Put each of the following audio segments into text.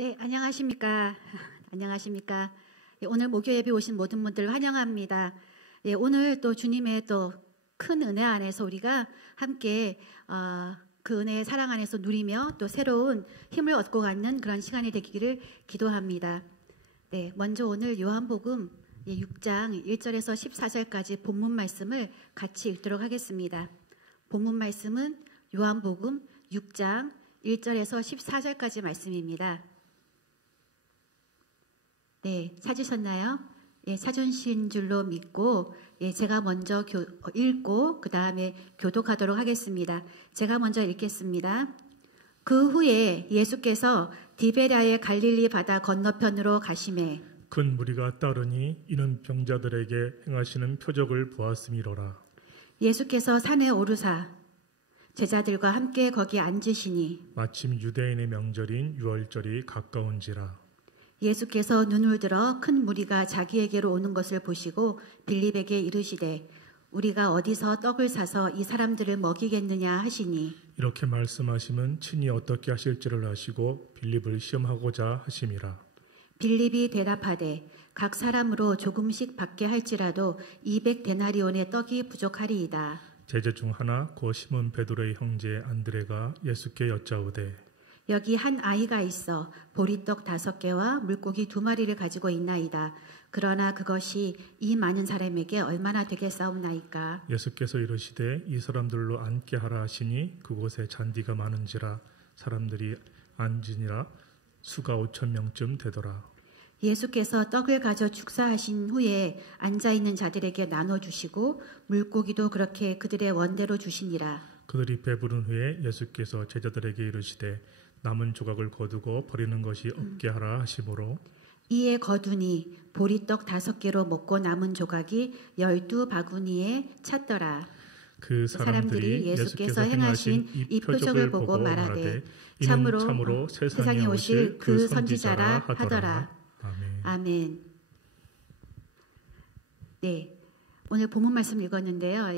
네, 안녕하십니까. 안녕하십니까. 예, 오늘 목요 예배 오신 모든 분들 환영합니다. 예, 오늘 또 주님의 또 큰 은혜 안에서 우리가 함께 그 은혜의 사랑 안에서 누리며 또 새로운 힘을 얻고 가는 그런 시간이 되기를 기도합니다. 네, 먼저 오늘 요한복음 6장 1절에서 14절까지 본문 말씀을 같이 읽도록 하겠습니다. 본문 말씀은 요한복음 6장 1절에서 14절까지 말씀입니다. 네, 찾으셨나요? 예, 찾으신 줄로 믿고 제가 먼저 읽고 그 다음에 교독하도록 하겠습니다. 제가 먼저 읽겠습니다. 그 후에 예수께서 디베랴의 갈릴리 바다 건너편으로 가시매 큰 무리가 따르니 이는 병자들에게 행하시는 표적을 보았음이로라. 예수께서 산에 오르사 제자들과 함께 거기 앉으시니 마침 유대인의 명절인 유월절이 가까운지라. 예수께서 눈을 들어 큰 무리가 자기에게로 오는 것을 보시고 빌립에게 이르시되 우리가 어디서 떡을 사서 이 사람들을 먹이겠느냐 하시니 이렇게 말씀하시면 친히 어떻게 하실지를 아시고 빌립을 시험하고자 하심이라. 빌립이 대답하되 각 사람으로 조금씩 받게 할지라도 200데나리온의 떡이 부족하리이다. 제자 중 하나 고 시몬 베드로의 형제 안드레가 예수께 여짜오되 여기 한 아이가 있어 보리떡 5개와 물고기 2마리를 가지고 있나이다. 그러나 그것이 이 많은 사람에게 얼마나 되겠사옵나이까. 예수께서 이르시되 이 사람들로 앉게 하라 하시니 그곳에 잔디가 많은지라 사람들이 앉으니라 수가 5,000명쯤 되더라. 예수께서 떡을 가져 축사하신 후에 앉아있는 자들에게 나눠주시고 물고기도 그렇게 그들의 원대로 주시니라. 그들이 배부른 후에 예수께서 제자들에게 이르시되 남은 조각을 거두고 버리는 것이 없게 하라 하시므로 이에 거두니 보리떡 5개로 먹고 남은 조각이 12바구니에 찼더라. 그 사람들이 예수께서 행하신 이 표적을 보고 말하되 이는 참으로 세상에 오실 그 선지자라 하더라. 아멘. 아멘. 네, 오늘 본문 말씀 읽었는데요.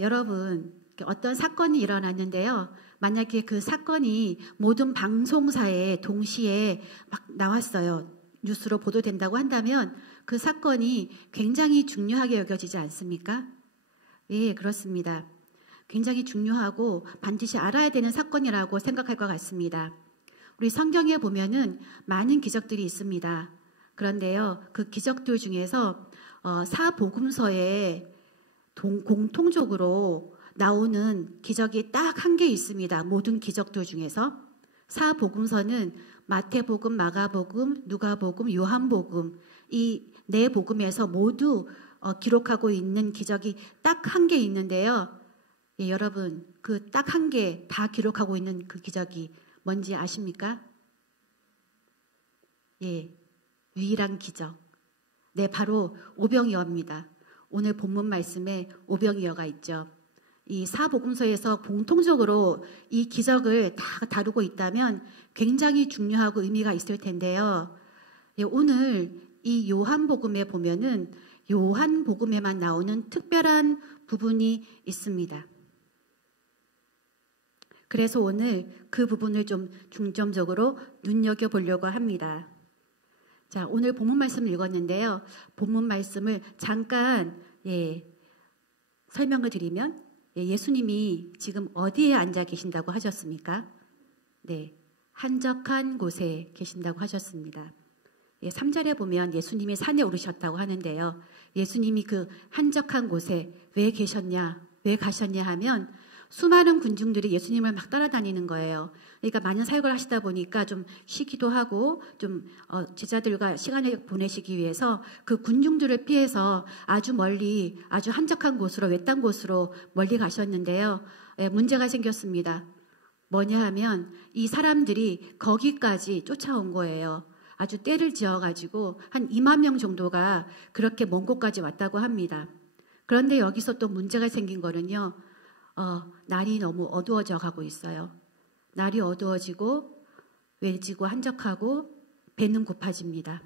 여러분 어떤 사건이 일어났는데요. 만약에 그 사건이 모든 방송사에 동시에 막 나왔어요. 뉴스로 보도된다고 한다면 그 사건이 굉장히 중요하게 여겨지지 않습니까? 예, 그렇습니다. 굉장히 중요하고 반드시 알아야 되는 사건이라고 생각할 것 같습니다. 우리 성경에 보면은 많은 기적들이 있습니다. 그런데요, 그 기적들 중에서 사복음서에 공통적으로 나오는 기적이 딱 한 개 있습니다. 모든 기적들 중에서 사복음서는 마태복음, 마가복음, 누가복음, 요한복음 이 네 복음에서 모두 기록하고 있는 기적이 딱 한 개 있는데요. 예, 여러분 그 딱 한 개 다 기록하고 있는 그 기적이 뭔지 아십니까? 예, 유일한 기적. 네, 바로 오병이어입니다. 오늘 본문 말씀에 오병이어가 있죠. 이 사복음서에서 공통적으로 이 기적을 다 다루고 있다면 굉장히 중요하고 의미가 있을 텐데요. 예, 오늘 이 요한복음에 보면은 요한복음에만 나오는 특별한 부분이 있습니다. 그래서 오늘 그 부분을 좀 중점적으로 눈여겨보려고 합니다. 자, 오늘 본문 말씀을 읽었는데요. 본문 말씀을 잠깐 설명을 드리면 예수님이 지금 어디에 앉아 계신다고 하셨습니까? 네, 한적한 곳에 계신다고 하셨습니다. 3절에 보면 예수님이 산에 오르셨다고 하는데요. 예수님이 그 한적한 곳에 왜 계셨냐, 왜 가셨냐 하면 수많은 군중들이 예수님을 막 따라다니는 거예요. 그러니까 많은 사역을 하시다 보니까 좀 쉬기도 하고 좀 제자들과 시간을 보내시기 위해서 그 군중들을 피해서 아주 멀리 아주 한적한 곳으로 외딴 곳으로 멀리 가셨는데요. 문제가 생겼습니다. 뭐냐 하면 이 사람들이 거기까지 쫓아온 거예요. 아주 때를 지어가지고 한 2만 명 정도가 그렇게 먼 곳까지 왔다고 합니다. 그런데 여기서 또 문제가 생긴 거는요. 날이 너무 어두워져 가고 있어요. 날이 어두워지고 외지고 한적하고 배는 고파집니다.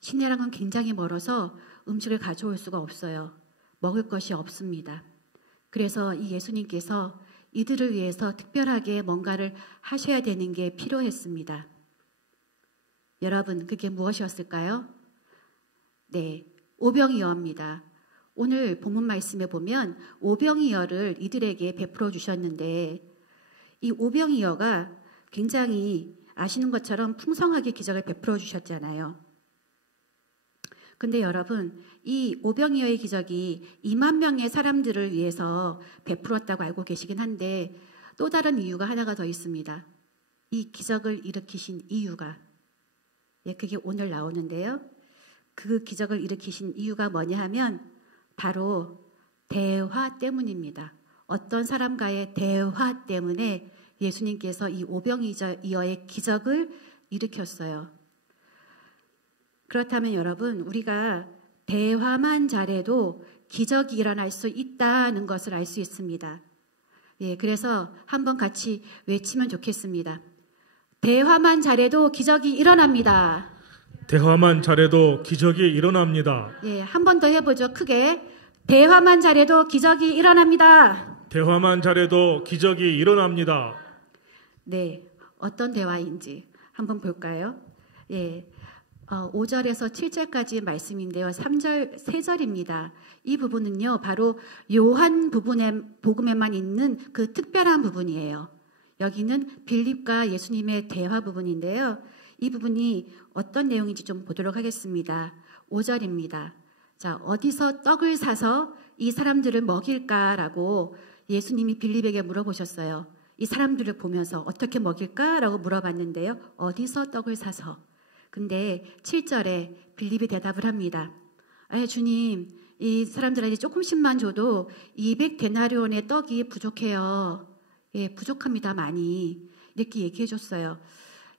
시내랑은 굉장히 멀어서 음식을 가져올 수가 없어요. 먹을 것이 없습니다. 그래서 이 예수님께서 이들을 위해서 특별하게 뭔가를 하셔야 되는 게 필요했습니다. 여러분, 그게 무엇이었을까요? 네, 오병이어입니다. 오늘 본문 말씀에 보면 오병이어를 이들에게 베풀어 주셨는데 이 오병이어가 굉장히 아시는 것처럼 풍성하게 기적을 베풀어 주셨잖아요. 근데 여러분, 이 오병이어의 기적이 2만 명의 사람들을 위해서 베풀었다고 알고 계시긴 한데 또 다른 이유가 하나가 더 있습니다. 이 기적을 일으키신 이유가, 그게 오늘 나오는데요. 그 기적을 일으키신 이유가 뭐냐 하면 바로 대화 때문입니다. 어떤 사람과의 대화 때문에 예수님께서 이 오병이어의 기적을 일으켰어요. 그렇다면 여러분, 우리가 대화만 잘해도 기적이 일어날 수 있다는 것을 알 수 있습니다. 그래서 한번 같이 외치면 좋겠습니다. 대화만 잘해도 기적이 일어납니다. 대화만 잘해도 기적이 일어납니다. 한 번 더 해보죠. 크게. 대화만 잘해도 기적이 일어납니다. 대화만 잘해도 기적이 일어납니다. 네, 어떤 대화인지 한번 볼까요? 5절에서 7절까지 말씀인데요. 3절, 3절입니다. 이 부분은요, 바로 요한 복음에만 있는 그 특별한 부분이에요. 여기는 빌립과 예수님의 대화 부분인데요. 이 부분이 어떤 내용인지 좀 보도록 하겠습니다. 5절입니다. 자, 어디서 떡을 사서 이 사람들을 먹일까라고 예수님이 빌립에게 물어보셨어요. 이 사람들을 보면서 어떻게 먹일까라고 물어봤는데요. 어디서 떡을 사서. 근데 7절에 빌립이 대답을 합니다. 주님, 이 사람들한테 조금씩만 줘도 200데나리온의 떡이 부족해요. 부족합니다, 많이. 이렇게 얘기해 줬어요.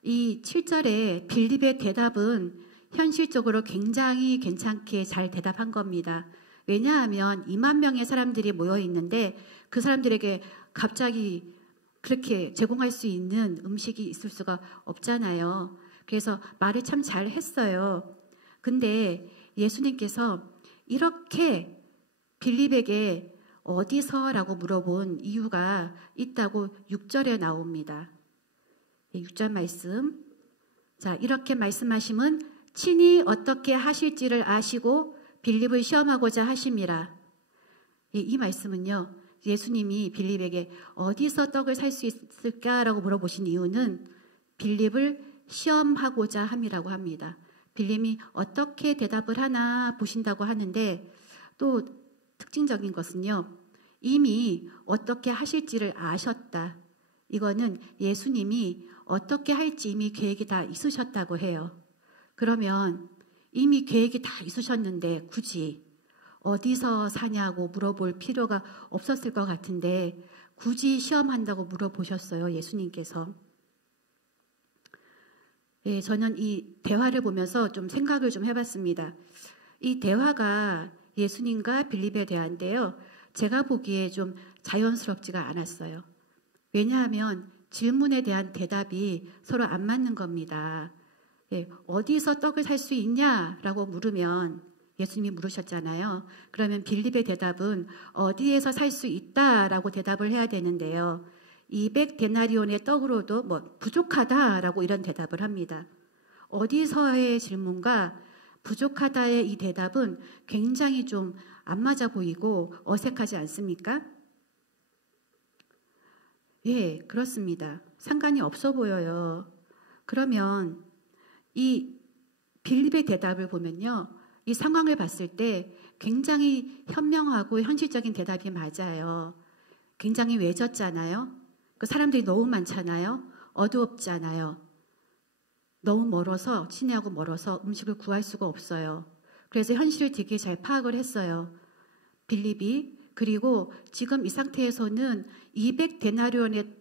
이 7절에 빌립의 대답은 현실적으로 굉장히 괜찮게 잘 대답한 겁니다. 왜냐하면 2만 명의 사람들이 모여 있는데 그 사람들에게 갑자기 그렇게 제공할 수 있는 음식이 있을 수가 없잖아요. 그래서 말을 참 잘했어요. 근데 예수님께서 이렇게 빌립에게 어디서라고 물어본 이유가 있다고 6절에 나옵니다. 6절 말씀. 자, 이렇게 말씀하심은 친히 어떻게 하실지를 아시고 빌립을 시험하고자 하심이라. 이 말씀은요, 예수님이 빌립에게 어디서 떡을 살 수 있을까라고 물어보신 이유는 빌립을 시험하고자 함이라고 합니다. 빌립이 어떻게 대답을 하나 보신다고 하는데 또 특징적인 것은요, 이미 어떻게 하실지를 아셨다. 이거는 예수님이 어떻게 할지 이미 계획이 다 있으셨다고 해요. 그러면 이미 계획이 다 있으셨는데 굳이 어디서 사냐고 물어볼 필요가 없었을 것 같은데 굳이 시험한다고 물어보셨어요, 예수님께서. 저는 이 대화를 보면서 좀 생각을 좀 해봤습니다. 이 대화가 예수님과 빌립의 대화인데요. 제가 보기에 좀 자연스럽지가 않았어요. 왜냐하면 질문에 대한 대답이 서로 안 맞는 겁니다. 어디서 떡을 살 수 있냐라고 물으면 예수님이 물으셨잖아요. 그러면 빌립의 대답은 어디에서 살 수 있다라고 대답을 해야 되는데요. 200데나리온의 떡으로도 부족하다라고 이런 대답을 합니다. 어디서의 질문과 부족하다의 이 대답은 굉장히 좀 안 맞아 보이고 어색하지 않습니까? 그렇습니다. 상관이 없어 보여요. 그러면 이 빌립의 대답을 보면요. 이 상황을 봤을 때 굉장히 현명하고 현실적인 대답이 맞아요. 굉장히 외졌잖아요. 그 사람들이 너무 많잖아요. 어두웠잖아요. 너무 멀어서, 친애하고 멀어서 음식을 구할 수가 없어요. 그래서 현실을 되게 잘 파악을 했어요. 빌립이. 그리고 지금 이 상태에서는 200데나리온의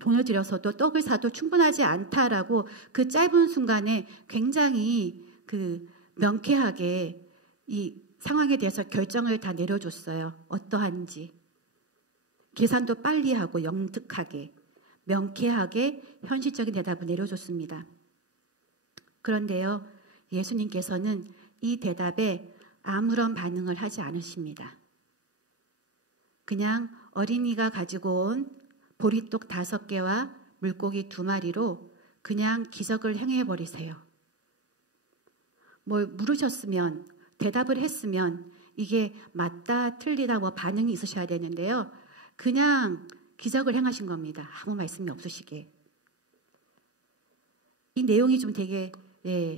돈을 들여서도 떡을 사도 충분하지 않다라고 그 짧은 순간에 굉장히 명쾌하게 이 상황에 대해서 결정을 다 내려줬어요. 어떠한지. 계산도 빨리 하고 영특하게, 명쾌하게 현실적인 대답을 내려줬습니다. 그런데요, 예수님께서는 이 대답에 아무런 반응을 하지 않으십니다. 그냥 어린이가 가지고 온 보리떡 5개와 물고기 2마리로 그냥 기적을 행해버리세요. 뭘 물으셨으면 대답을 했으면 이게 맞다 틀리다 뭐 반응이 있으셔야 되는데요. 그냥 기적을 행하신 겁니다. 아무 말씀이 없으시게. 이 내용이 좀 되게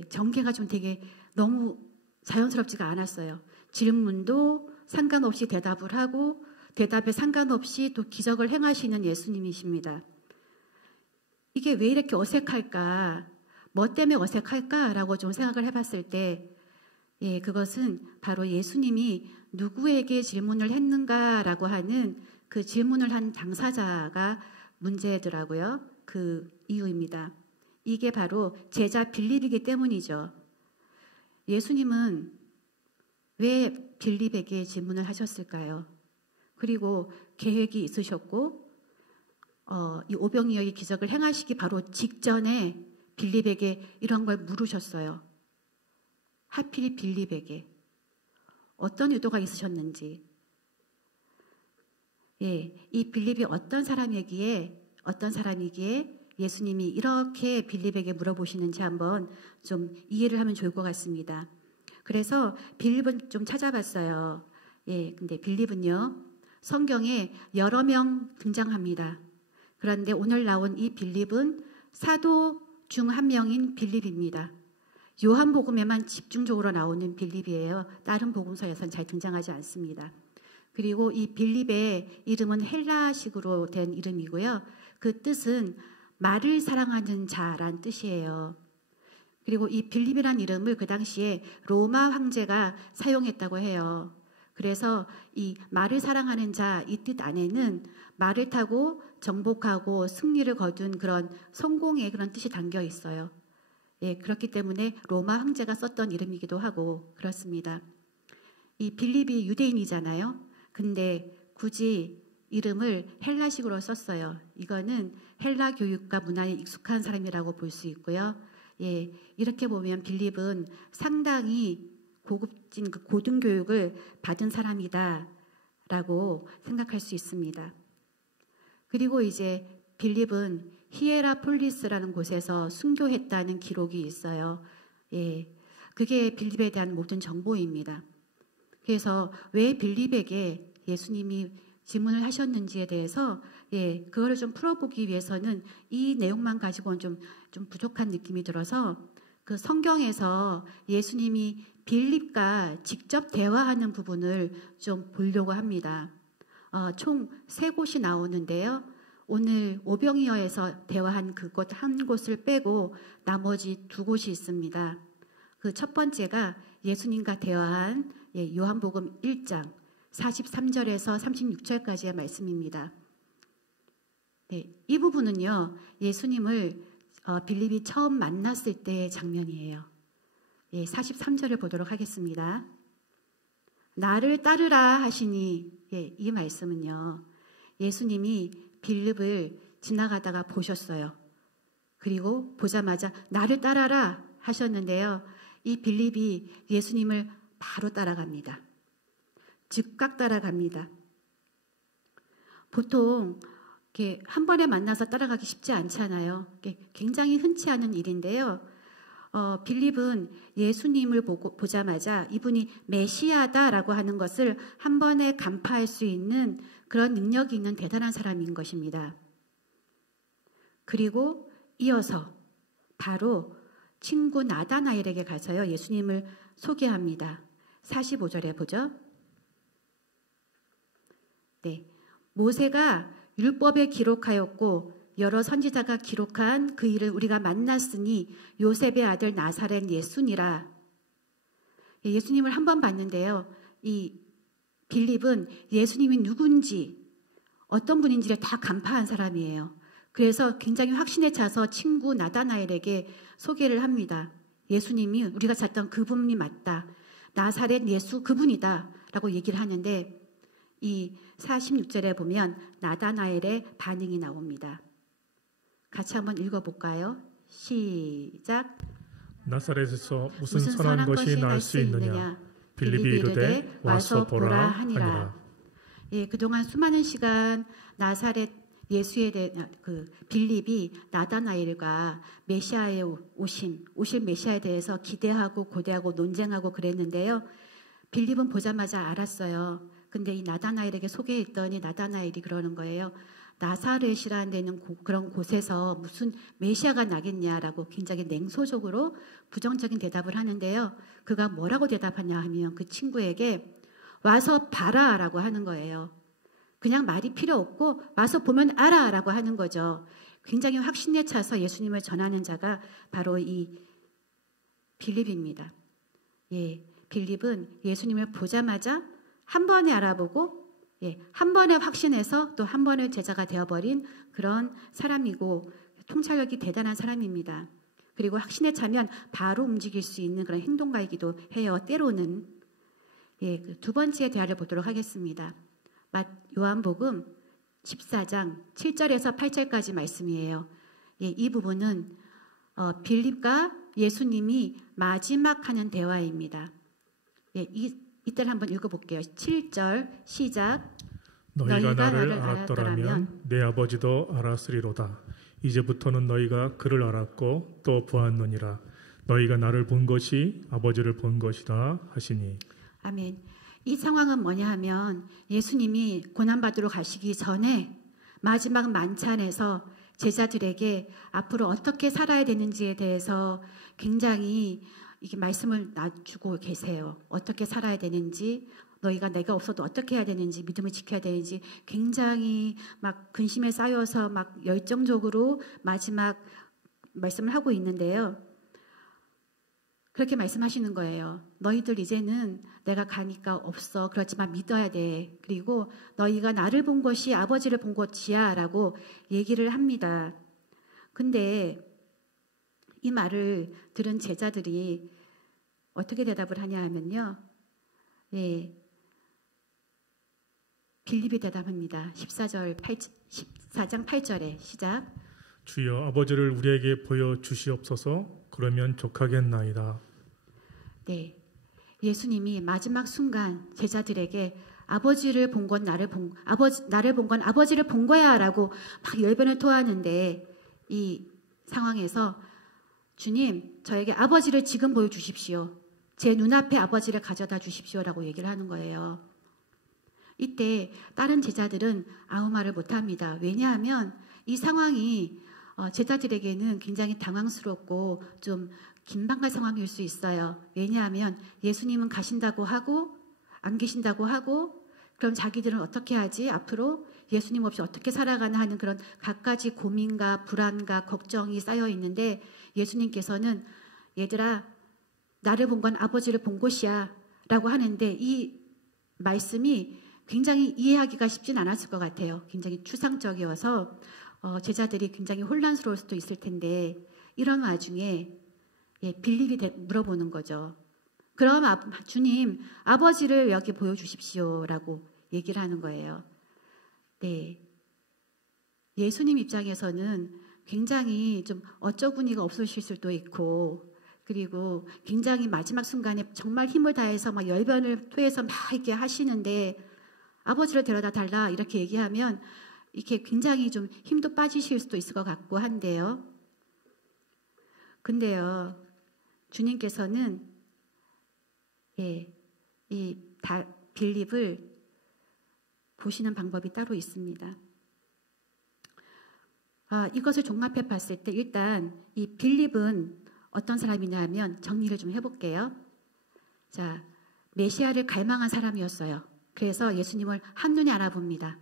전개가 좀 되게 너무 자연스럽지가 않았어요. 질문도 상관없이 대답을 하고 대답에 상관없이 또 기적을 행하시는 예수님이십니다. 이게 왜 이렇게 어색할까? 뭐 때문에 어색할까라고 좀 생각을 해봤을 때 그것은 바로 예수님이 누구에게 질문을 했는가라고 하는 그 질문을 한 당사자가 문제더라고요. 그 이유입니다. 이게 바로 제자 빌립이기 때문이죠. 예수님은 왜 빌립에게 질문을 하셨을까요? 그리고 계획이 있으셨고 이 오병이어의 기적을 행하시기 바로 직전에 빌립에게 이런 걸 물으셨어요. 하필 빌립에게 어떤 의도가 있으셨는지. 이 빌립이 어떤 사람이기에 예수님이 이렇게 빌립에게 물어보시는지 한번 좀 이해를 하면 좋을 것 같습니다. 그래서 빌립은 좀 찾아봤어요. 근데 빌립은요, 성경에 여러 명 등장합니다. 그런데 오늘 나온 이 빌립은 사도 중 한 명인 빌립입니다. 요한복음에만 집중적으로 나오는 빌립이에요. 다른 복음서에서는 잘 등장하지 않습니다. 그리고 이 빌립의 이름은 헬라식으로 된 이름이고요. 그 뜻은 말을 사랑하는 자란 뜻이에요. 그리고 이 빌립이란 이름을 그 당시에 로마 황제가 사용했다고 해요. 그래서 이 말을 사랑하는 자 이 뜻 안에는 말을 타고 정복하고 승리를 거둔 그런 성공의 그런 뜻이 담겨 있어요. 그렇기 때문에 로마 황제가 썼던 이름이기도 하고 그렇습니다. 이 빌립이 유대인이잖아요. 근데 굳이 이름을 헬라식으로 썼어요. 이거는 헬라 교육과 문화에 익숙한 사람이라고 볼 수 있고요. 이렇게 보면 빌립은 상당히 고급진 그 고등교육을 받은 사람이다라고 생각할 수 있습니다. 그리고 이제 빌립은 히에라폴리스라는 곳에서 순교했다는 기록이 있어요. 그게 빌립에 대한 모든 정보입니다. 그래서 왜 빌립에게 예수님이 질문을 하셨는지에 대해서 그거를 좀 풀어보기 위해서는 이 내용만 가지고는 좀 부족한 느낌이 들어서 그 성경에서 예수님이 빌립과 직접 대화하는 부분을 좀 보려고 합니다. 총 3곳이 나오는데요. 오늘 오병이어에서 대화한 그곳 한 곳을 빼고 나머지 2곳이 있습니다. 그 첫 번째가 예수님과 대화한 요한복음 1장 43절에서 36절까지의 말씀입니다. 이 부분은요, 예수님을 빌립이 처음 만났을 때의 장면이에요. 43절을 보도록 하겠습니다. 나를 따르라 하시니, 이 말씀은요, 예수님이 빌립을 지나가다가 보셨어요. 그리고 보자마자 나를 따라라 하셨는데요. 이 빌립이 예수님을 바로 따라갑니다. 즉각 따라갑니다. 보통 이렇게 한 번에 만나서 따라가기 쉽지 않잖아요. 굉장히 흔치 않은 일인데요. 빌립은 예수님을 보자마자 이분이 메시아다라고 하는 것을 한 번에 간파할 수 있는 그런 능력이 있는 대단한 사람인 것입니다. 그리고 이어서 바로 친구 나다나엘에게 가서요, 예수님을 소개합니다. 45절에 보죠. 모세가 율법에 기록하였고 여러 선지자가 기록한 그 일을 우리가 만났으니 요셉의 아들 나사렛 예수니라. 예수님을 한 번 봤는데요. 이 빌립은 예수님이 누군지 어떤 분인지를 다 간파한 사람이에요. 그래서 굉장히 확신에 차서 친구 나다나엘에게 소개를 합니다. 예수님이 우리가 찾던 그분이 맞다. 나사렛 예수 그분이다 라고 얘기를 하는데 이 46절에 보면 나다나엘의 반응이 나옵니다. 같이 한번 읽어볼까요? 시작. 나사렛에서 무슨 선한 것이 날 수 있느냐? 빌립이 이르되 와서 보라 하니라. 그동안 수많은 시간 나사렛 예수에 대해 빌립이 나다나엘과 메시아의 오실 메시아에 대해서 기대하고 고대하고 논쟁하고 그랬는데요. 빌립은 보자마자 알았어요. 근데 이 나다나엘에게 소개했더니 나다나엘이 그러는 거예요. 나사렛이라는 데는 그런 곳에서 무슨 메시아가 나겠냐라고 굉장히 냉소적으로 부정적인 대답을 하는데요. 그가 뭐라고 대답하냐 하면 그 친구에게 와서 봐라라고 하는 거예요. 그냥 말이 필요 없고 와서 보면 알아라고 하는 거죠. 굉장히 확신에 차서 예수님을 전하는 자가 바로 이 빌립입니다. 예, 빌립은 예수님을 보자마자 한 번에 알아보고 한 번에 확신해서 또 한 번에 제자가 되어버린 그런 사람이고 통찰력이 대단한 사람입니다. 그리고 확신에 차면 바로 움직일 수 있는 그런 행동가이기도 해요. 때로는. 두 번째 대화를 보도록 하겠습니다. 요한복음 14장 7절에서 8절까지 말씀이에요. 이 부분은 빌립과 예수님이 마지막 하는 대화입니다. 이때를 한번 읽어볼게요. 7절 시작. 너희가 나를 알았더라면 내 아버지도 알았으리로다. 이제부터는 너희가 그를 알았고 또 보았느니라. 너희가 나를 본 것이 아버지를 본 것이다 하시니. 아멘. 이 상황은 뭐냐 하면 예수님이 고난받으러 가시기 전에 마지막 만찬에서 제자들에게 앞으로 어떻게 살아야 되는지에 대해서 굉장히 이게 말씀을 놔주고 계세요. 어떻게 살아야 되는지, 너희가 내가 없어도 어떻게 해야 되는지, 믿음을 지켜야 되는지 굉장히 막 근심에 쌓여서 막 열정적으로 마지막 말씀을 하고 있는데요. 그렇게 말씀하시는 거예요. 너희들 이제는 내가 가니까 없어. 그렇지만 믿어야 돼. 그리고 너희가 나를 본 것이 아버지를 본 것이야 라고 얘기를 합니다. 근데 이 말을 들은 제자들이 어떻게 대답을 하냐 하면요. 빌립이 대답합니다. 14장 8절에 시작. 주여 아버지를 우리에게 보여주시옵소서. 그러면 족하겠나이다. 네, 예수님이 마지막 순간 제자들에게 아버지를 본 건 나를 본 건 아버지를 본 거야라고 막 열변을 토하는데 이 상황에서 주님, 저에게 아버지를 지금 보여주십시오. 제 눈앞에 아버지를 가져다 주십시오라고 얘기를 하는 거예요. 이때 다른 제자들은 아무 말을 못합니다. 왜냐하면 이 상황이 제자들에게는 굉장히 당황스럽고 좀 긴박한 상황일 수 있어요. 왜냐하면 예수님은 가신다고 하고 안 계신다고 하고 그럼 자기들은 어떻게 하지? 앞으로 예수님 없이 어떻게 살아가나 하는 그런 갖가지 고민과 불안과 걱정이 쌓여 있는데 예수님께서는 얘들아 나를 본 건 아버지를 본 것이야 라고 하는데 이 말씀이 굉장히 이해하기가 쉽진 않았을 것 같아요. 굉장히 추상적이어서 제자들이 굉장히 혼란스러울 수도 있을 텐데 이런 와중에 빌립이 물어보는 거죠. 그럼 주님 아버지를 여기 보여주십시오라고 얘기를 하는 거예요. 네, 예수님 입장에서는 굉장히 좀 어처구니가 없으실 수도 있고 그리고 굉장히 마지막 순간에 정말 힘을 다해서 막 열변을 토해서 막 이렇게 하시는데 아버지를 데려다 달라 이렇게 얘기하면 이렇게 굉장히 좀 힘도 빠지실 수도 있을 것 같고 한데요. 근데요, 주님께서는 이 빌립을 보시는 방법이 따로 있습니다. 이것을 종합해 봤을 때 일단 이 빌립은 어떤 사람이냐 하면 정리를 좀 해볼게요. 자, 메시아를 갈망한 사람이었어요. 그래서 예수님을 한눈에 알아봅니다.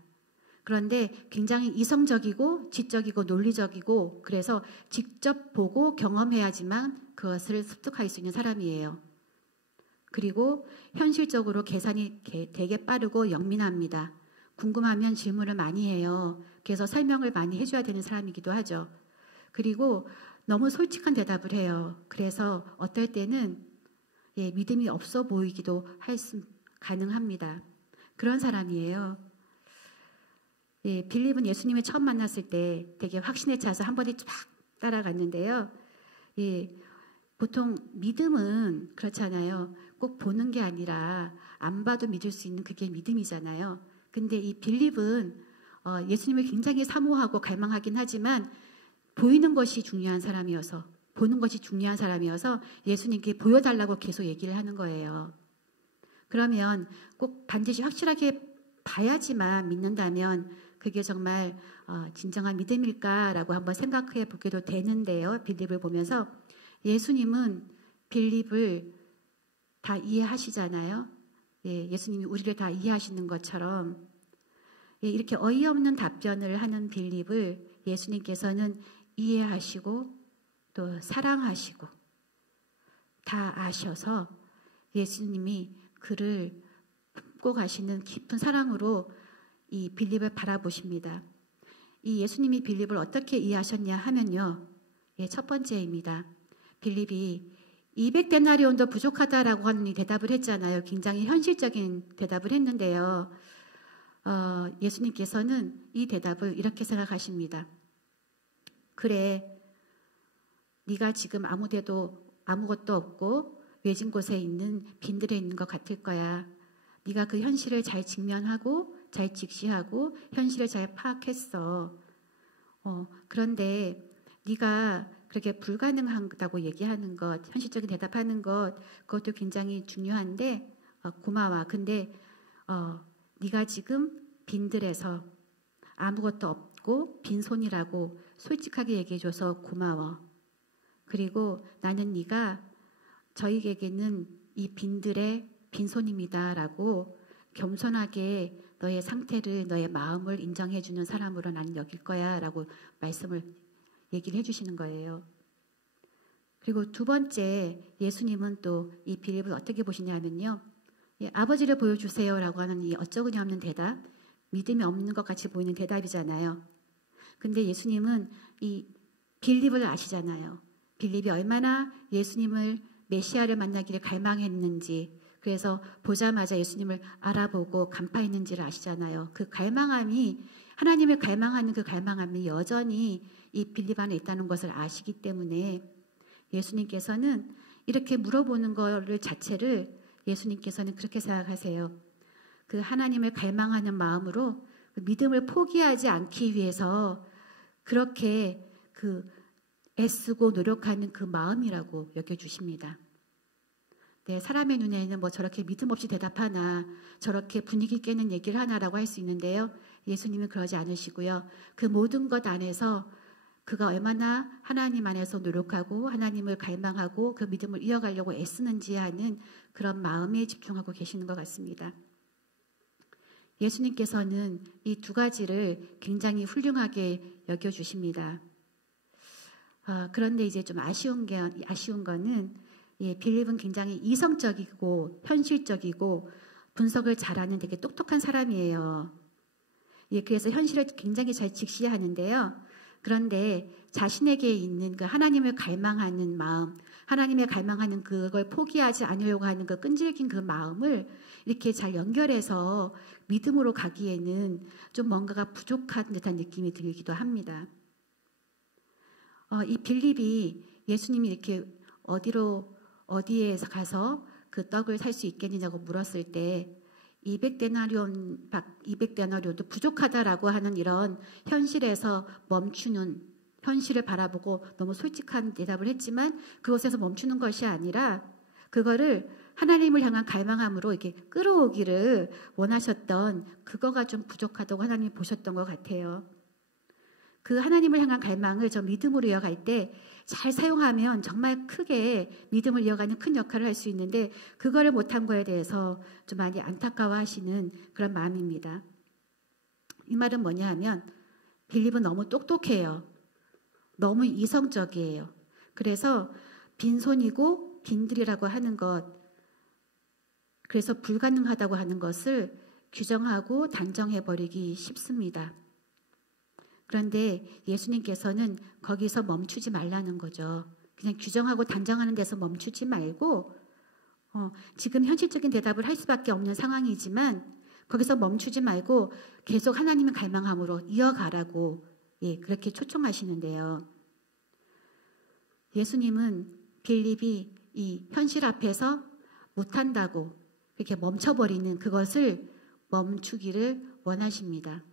그런데 굉장히 이성적이고 지적이고 논리적이고 그래서 직접 보고 경험해야지만 그것을 습득할 수 있는 사람이에요. 그리고 현실적으로 계산이 되게 빠르고 영민합니다. 궁금하면 질문을 많이 해요. 그래서 설명을 많이 해줘야 되는 사람이기도 하죠. 그리고 너무 솔직한 대답을 해요. 그래서 어떨 때는 믿음이 없어 보이기도 가능합니다. 그런 사람이에요. 빌립은 예수님을 처음 만났을 때 되게 확신에 차서 한 번에 쫙 따라갔는데요. 보통 믿음은 그렇잖아요. 꼭 보는 게 아니라 안 봐도 믿을 수 있는 그게 믿음이잖아요. 근데 이 빌립은 예수님을 굉장히 사모하고 갈망하긴 하지만 보이는 것이 중요한 사람이어서, 보는 것이 중요한 사람이어서 예수님께 보여달라고 계속 얘기를 하는 거예요. 그러면 꼭 반드시 확실하게 봐야지만 믿는다면 그게 정말 진정한 믿음일까라고 한번 생각해 보게도 되는데요. 빌립을 보면서 예수님은 빌립을 다 이해하시잖아요. 예, 예수님이 우리를 다 이해하시는 것처럼 이렇게 어이없는 답변을 하는 빌립을 예수님께서는 이해하시고 또 사랑하시고 다 아셔서 예수님이 그를 품고 가시는 깊은 사랑으로 이 빌립을 바라보십니다. 이 예수님이 빌립을 어떻게 이해하셨냐 하면요. 예, 첫 번째입니다. 빌립이 200데나리온도 부족하다라고 하는 이 대답을 했잖아요. 굉장히 현실적인 대답을 했는데요. 예수님께서는 이 대답을 이렇게 생각하십니다. 그래, 네가 지금 아무것도 없고 외진 곳에 있는 빈들에 있는 것 같을 거야. 네가 그 현실을 잘 직면하고 잘 직시하고 현실을 잘 파악했어. 그런데 네가 그렇게 불가능하다고 얘기하는 것, 현실적인 대답하는 것, 그것도 굉장히 중요한데 고마워. 근데 네가 지금 빈들에서 아무것도 없고 빈손이라고 솔직하게 얘기해줘서 고마워. 그리고 나는 네가 저희에게는 이 빈들의 빈손입니다라고 겸손하게 너의 상태를, 너의 마음을 인정해주는 사람으로 나는 여길 거야 라고 얘기를 해주시는 거예요. 그리고 두 번째, 예수님은 또 이 빌립을 어떻게 보시냐면요. 아버지를 보여주세요 라고 하는 이 어처구니 없는 대답, 믿음이 없는 것 같이 보이는 대답이잖아요. 근데 예수님은 이 빌립을 아시잖아요. 빌립이 얼마나 예수님을 메시아를 만나기를 갈망했는지, 그래서 보자마자 예수님을 알아보고 간파했는지를 아시잖아요. 그 갈망함이, 하나님을 갈망하는 그 갈망함이 여전히 이 빌립 안에 있다는 것을 아시기 때문에 예수님께서는 이렇게 물어보는 거를 자체를 예수님께서는 그렇게 생각하세요. 그 하나님을 갈망하는 마음으로 그 믿음을 포기하지 않기 위해서 그렇게 애쓰고 노력하는 그 마음이라고 여겨주십니다. 네, 사람의 눈에는 뭐 저렇게 믿음 없이 대답하나, 저렇게 분위기 깨는 얘기를 하나라고 할 수 있는데요. 예수님은 그러지 않으시고요. 그 모든 것 안에서 그가 얼마나 하나님 안에서 노력하고 하나님을 갈망하고 그 믿음을 이어가려고 애쓰는지 하는 그런 마음에 집중하고 계시는 것 같습니다. 예수님께서는 이 두 가지를 굉장히 훌륭하게 여겨주십니다. 그런데 이제 좀 아쉬운 거는 빌립은 굉장히 이성적이고 현실적이고 분석을 잘하는 되게 똑똑한 사람이에요. 그래서 현실을 굉장히 잘 직시하는데요. 그런데 자신에게 있는 그 하나님을 갈망하는 마음, 하나님을 갈망하는 그걸 포기하지 않으려고 하는 그 끈질긴 그 마음을 이렇게 잘 연결해서 믿음으로 가기에는 좀 뭔가가 부족한 듯한 느낌이 들기도 합니다. 이 빌립이 예수님이 이렇게 어디에서 가서 그 떡을 살 수 있겠느냐고 물었을 때 200데나리온도 부족하다라고 하는 이런 현실에서 멈추는, 현실을 바라보고 너무 솔직한 대답을 했지만 그것에서 멈추는 것이 아니라 그거를 하나님을 향한 갈망함으로 이렇게 끌어오기를 원하셨던, 그거가 좀 부족하다고 하나님이 보셨던 것 같아요. 그 하나님을 향한 갈망을 저 믿음으로 이어갈 때 잘 사용하면 정말 크게 믿음을 이어가는 큰 역할을 할 수 있는데 그거를 못한 거에 대해서 좀 많이 안타까워하시는 그런 마음입니다. 이 말은 뭐냐 하면 빌립은 너무 똑똑해요. 너무 이성적이에요. 그래서 빈손이고 빈들이라고 하는 것, 그래서 불가능하다고 하는 것을 규정하고 단정해버리기 쉽습니다. 그런데 예수님께서는 거기서 멈추지 말라는 거죠. 그냥 규정하고 단정하는 데서 멈추지 말고 지금 현실적인 대답을 할 수밖에 없는 상황이지만 거기서 멈추지 말고 계속 하나님의 갈망함으로 이어가라고 그렇게 초청하시는데요. 예수님은 빌립이 이 현실 앞에서 못한다고 이렇게 멈춰버리는 그것을 멈추기를 원하십니다.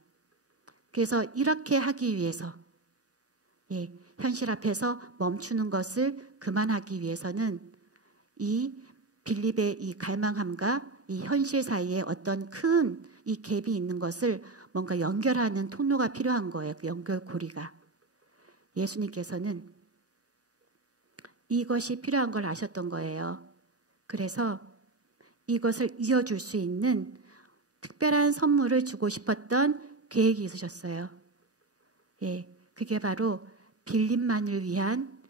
그래서 이렇게 하기 위해서 현실 앞에서 멈추는 것을 그만하기 위해서는 이 빌립의 이 갈망함과 이 현실 사이에 어떤 큰 이 갭이 있는 것을 뭔가 연결하는 통로가 필요한 거예요. 그 연결고리가. 예수님께서는 이것이 필요한 걸 아셨던 거예요. 그래서 이것을 이어줄 수 있는 특별한 선물을 주고 싶었던 계획이 있으셨어요. 그게 바로 빌립만을 위한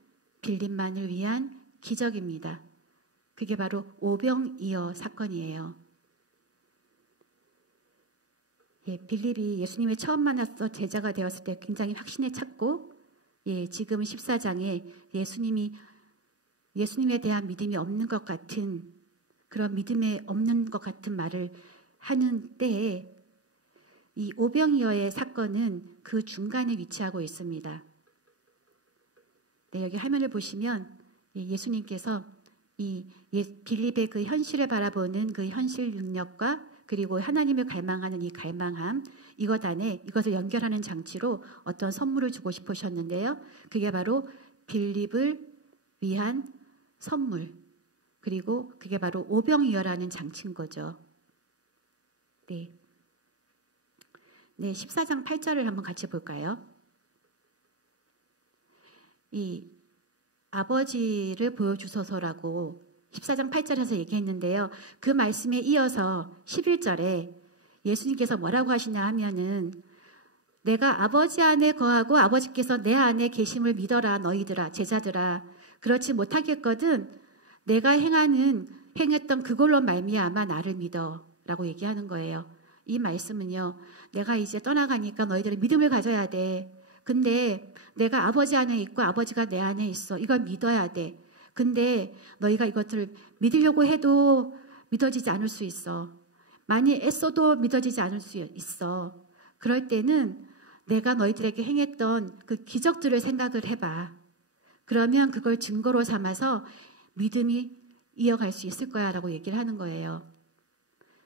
기적입니다. 그게 바로 오병이어 사건이에요. 빌립이 예수님을 처음 만나서 제자가 되었을 때 굉장히 확신에 찼고, 지금은 14장에 예수님에 대한 믿음이 없는 것 같은 그런 믿음에 없는 것 같은 말을 하는 때에 이 오병이어의 사건은 그 중간에 위치하고 있습니다. 여기 화면을 보시면 예수님께서 이 빌립의 그 현실을 바라보는 그 현실 능력과 그리고 하나님을 갈망하는 이 갈망함, 이것 안에 이것을 연결하는 장치로 어떤 선물을 주고 싶으셨는데요. 그게 바로 빌립을 위한 선물, 그리고 그게 바로 오병이어라는 장치인 거죠. 14장 8절을 한번 같이 볼까요? 이 아버지를 보여주소서라고 14장 8절에서 얘기했는데요. 그 말씀에 이어서 11절에 예수님께서 뭐라고 하시냐 하면은 내가 아버지 안에 거하고 아버지께서 내 안에 계심을 믿어라 너희들아 제자들아. 그렇지 못하겠거든 내가 행했던 그걸로 말미암아 나를 믿어 라고 얘기하는 거예요. 이 말씀은요. 내가 이제 떠나가니까 너희들은 믿음을 가져야 돼. 근데 내가 아버지 안에 있고 아버지가 내 안에 있어. 이걸 믿어야 돼. 근데 너희가 이것들을 믿으려고 해도 믿어지지 않을 수 있어. 많이 애써도 믿어지지 않을 수 있어. 그럴 때는 내가 너희들에게 행했던 그 기적들을 생각을 해봐. 그러면 그걸 증거로 삼아서 믿음이 이어갈 수 있을 거야 라고 얘기를 하는 거예요.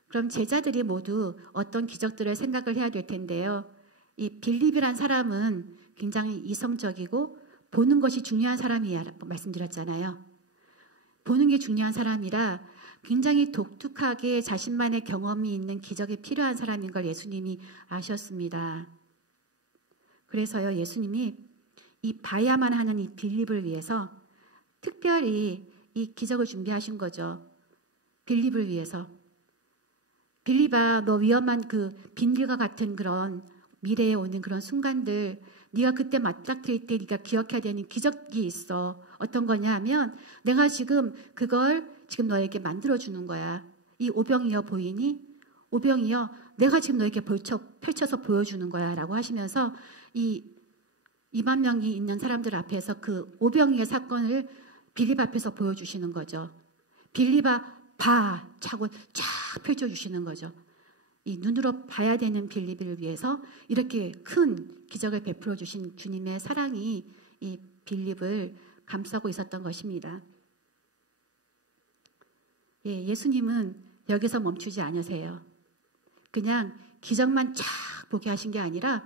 그럼 제자들이 모두 어떤 기적들을 생각을 해야 될 텐데요. 이 빌립이란 사람은 굉장히 이성적이고 보는 것이 중요한 사람이라고 말씀드렸잖아요. 보는 게 중요한 사람이라 굉장히 독특하게 자신만의 경험이 있는 기적이 필요한 사람인 걸 예수님이 아셨습니다. 그래서요, 예수님이 이 봐야만 하는 이 빌립을 위해서 특별히 이 기적을 준비하신 거죠. 빌립을 위해서. 빌립아, 너 위험한 그 빈들과 같은 그런 미래에 오는 그런 순간들 네가 그때 맞닥뜨릴 때 네가 기억해야 되는 기적이 있어. 어떤 거냐 하면 내가 지금 그걸 지금 너에게 만들어주는 거야. 이 오병이어 보이니? 오병이어 내가 지금 너에게 펼쳐서 보여주는 거야 라고 하시면서 이 2만 명이 있는 사람들 앞에서 그 오병이어 사건을 빌립 앞에서 보여주시는 거죠. 빌립아 봐! 차고 쫙 펼쳐주시는 거죠. 이 눈으로 봐야 되는 빌립을 위해서 이렇게 큰 기적을 베풀어 주신 주님의 사랑이 이 빌립을 감싸고 있었던 것입니다. 예수님은 여기서 멈추지 않으세요. 그냥 기적만 쫙 보게 하신 게 아니라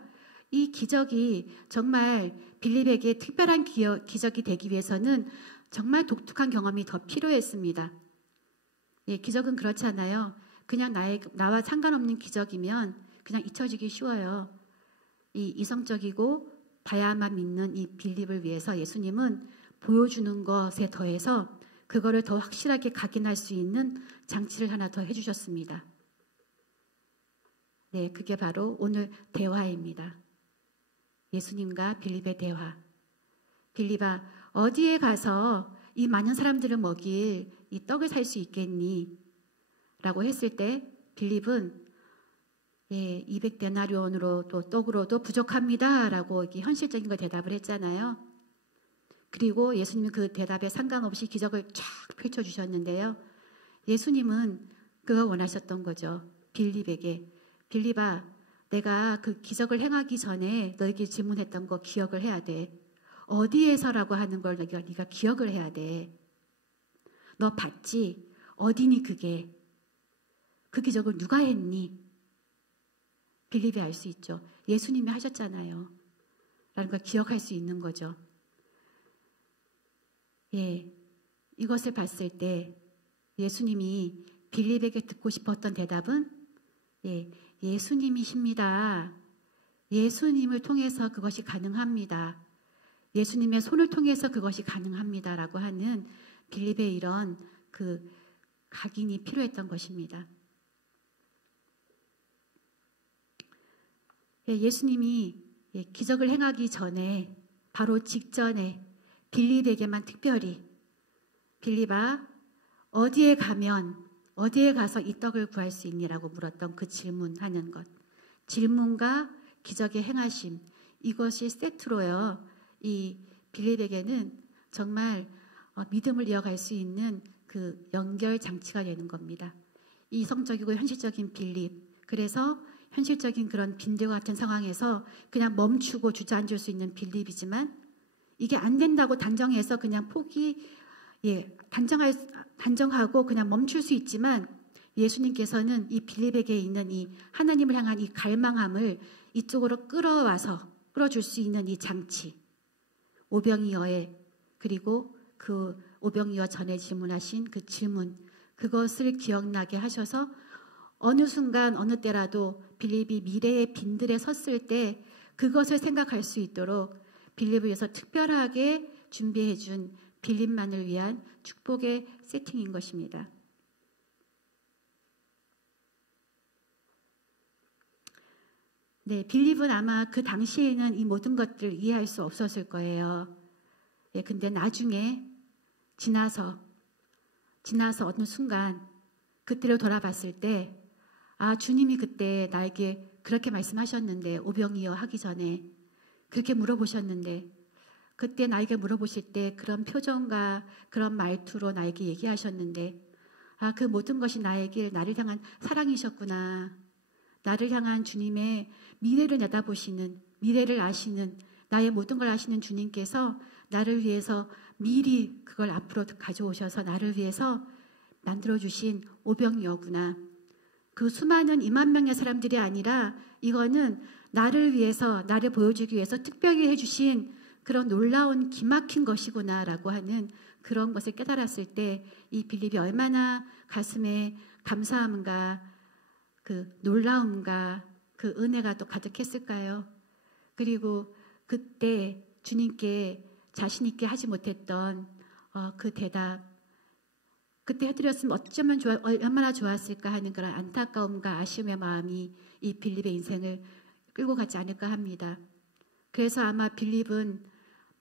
이 기적이 정말 빌립에게 특별한 기적이 되기 위해서는 정말 독특한 경험이 더 필요했습니다. 기적은 그렇잖아요. 그냥 나와 상관없는 기적이면 그냥 잊혀지기 쉬워요. 이 이성적이고 봐야만 믿는 이 빌립을 위해서 예수님은 보여주는 것에 더해서 그거를 더 확실하게 각인할 수 있는 장치를 하나 더 해주셨습니다. 그게 바로 오늘 대화입니다. 예수님과 빌립의 대화. 빌립아, 어디에 가서 이 많은 사람들을 먹일 이 떡을 살 수 있겠니? 라고 했을 때 빌립은 200데나리온으로 또 떡으로도 부족합니다 라고 현실적인 걸 대답을 했잖아요. 그리고 예수님은 그 대답에 상관없이 기적을 쫙 펼쳐주셨는데요. 예수님은 그거 원하셨던 거죠. 빌립에게. 빌립아, 내가 그 기적을 행하기 전에 너에게 질문했던 거 기억을 해야 돼. 어디에서라고 하는 걸 네가 기억을 해야 돼. 너 봤지? 어디니 그게? 그 기적을 누가 했니? 빌립이 알 수 있죠. 예수님이 하셨잖아요. 라는 걸 기억할 수 있는 거죠. 예, 이것을 봤을 때 예수님이 빌립에게 듣고 싶었던 대답은 예수님이십니다. 예수님을 통해서 그것이 가능합니다. 예수님의 손을 통해서 그것이 가능합니다. 라고 하는 빌립의 이런 그 각인이 필요했던 것입니다. 예수님이 기적을 행하기 전에 바로 직전에 빌립에게만 특별히 빌립아 어디에 가서 이 떡을 구할 수 있니라고 물었던 그 질문하는 것, 질문과 기적의 행하심, 이것이 세트로요 이 빌립에게는 정말 믿음을 이어갈 수 있는 그 연결 장치가 되는 겁니다. 이성적이고 현실적인 빌립, 그래서 현실적인 그런 빈대와 같은 상황에서 그냥 멈추고 주저앉을 수 있는 빌립이지만 이게 안 된다고 단정해서 그냥 단정하고 그냥 멈출 수 있지만 예수님께서는 이 빌립에게 있는 이 하나님을 향한 이 갈망함을 이쪽으로 끌어줄 수 있는 이 장치, 오병이어의, 그리고 그 오병이어 전에 질문하신 그 질문, 그것을 기억나게 하셔서 어느 순간 어느 때라도 빌립이 미래의 빈들에 섰을 때 그것을 생각할 수 있도록 빌립을 위해서 특별하게 준비해 준 빌립만을 위한 축복의 세팅인 것입니다. 네, 빌립은 아마 그 당시에는 이 모든 것들을 이해할 수 없었을 거예요. 근데 나중에 지나서 어느 순간 그때를 돌아봤을 때 주님이 그때 나에게 그렇게 말씀하셨는데, 오병이어 하기 전에 그렇게 물어보셨는데, 그때 나에게 물어보실 때 그런 표정과 그런 말투로 나에게 얘기하셨는데, 그 모든 것이 나를 향한 사랑이셨구나. 나를 향한 주님의 미래를 내다보시는, 미래를 아시는, 나의 모든 걸 아시는 주님께서 나를 위해서 미리 그걸 앞으로 가져오셔서 나를 위해서 만들어주신 오병이어구나. 그 수많은 2만 명의 사람들이 아니라 이거는 나를 위해서, 나를 보여주기 위해서 특별히 해주신 그런 놀라운 기막힌 것이구나라고 하는 그런 것을 깨달았을 때 이 빌립이 얼마나 가슴에 감사함과 그 놀라움과 그 은혜가 또 가득했을까요? 그리고 그때 주님께 자신 있게 하지 못했던 그 대답, 그때 해드렸으면 어쩌면 얼마나 좋았을까 하는 그런 안타까움과 아쉬움의 마음이 이 빌립의 인생을 끌고 가지 않을까 합니다. 그래서 아마 빌립은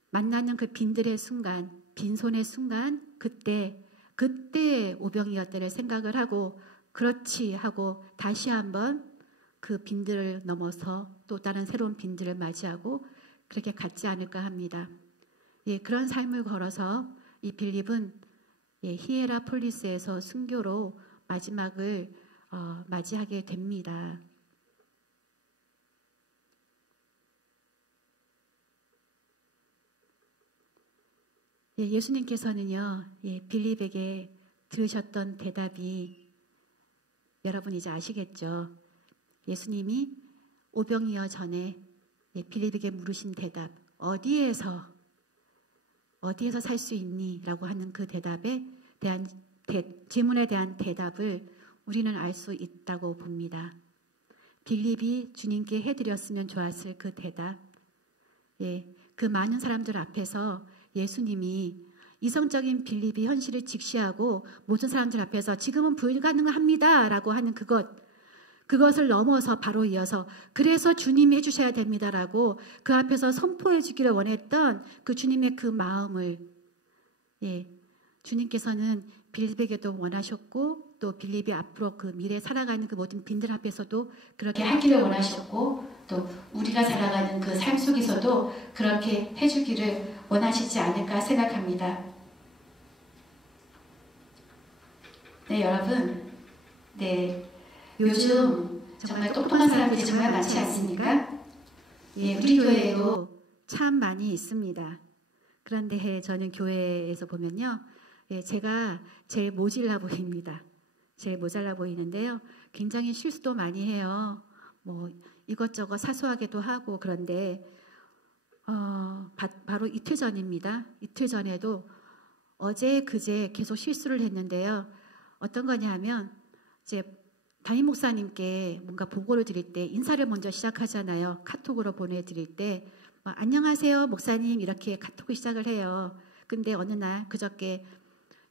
만나는 그 빈들의 순간, 빈손의 순간, 그때 오병이었다를 생각을 하고 그렇지 하고 다시 한번 그 빈들을 넘어서 또 다른 새로운 빈들을 맞이하고 그렇게 갔지 않을까 합니다. 그런 삶을 걸어서 이 빌립은 히에라폴리스에서 순교로 마지막을 맞이하게 됩니다. 예수님께서는요, 빌립에게 들으셨던 대답이 여러분 이제 아시겠죠? 예수님이 오병이어 전에 빌립에게 물으신 대답, 어디에서 살 수 있니? 라고 하는 그 대답에 대한 질문에 대한 대답을 우리는 알 수 있다고 봅니다. 빌립이 주님께 해드렸으면 좋았을 그 대답, 그 많은 사람들 앞에서 예수님이 이성적인 빌립이 현실을 직시하고 모든 사람들 앞에서 지금은 불가능합니다 라고 하는 그것을 넘어서 바로 이어서 그래서 주님이 해주셔야 됩니다라고 그 앞에서 선포해 주기를 원했던 그 주님의 그 마음을 주님께서는 빌립에게도 원하셨고 또 빌립이 앞으로 그 미래 살아가는 그 모든 빈들 앞에서도 그렇게 하기를 원하셨고 또 우리가 살아가는 그 삶 속에서도 그렇게 해주기를 원하시지 않을까 생각합니다. 네, 여러분. 요즘 정말 똑똑한 사람들이 정말 많지 않습니까? 우리 교회에도 참 많이 있습니다. 그런데 저는 교회에서 보면요. 제가 제일 모질라 보입니다. 제일 모자라 보이는데요. 굉장히 실수도 많이 해요. 이것저것 사소하게도 하고 그런데 바로 이틀 전입니다. 이틀 전에도 어제 그제 계속 실수를 했는데요. 어떤 거냐 하면 이제 담임 목사님께 뭔가 보고를 드릴 때 인사를 먼저 시작하잖아요. 카톡으로 보내드릴 때 안녕하세요 목사님 이렇게 카톡을 시작을 해요. 근데 어느 날 그저께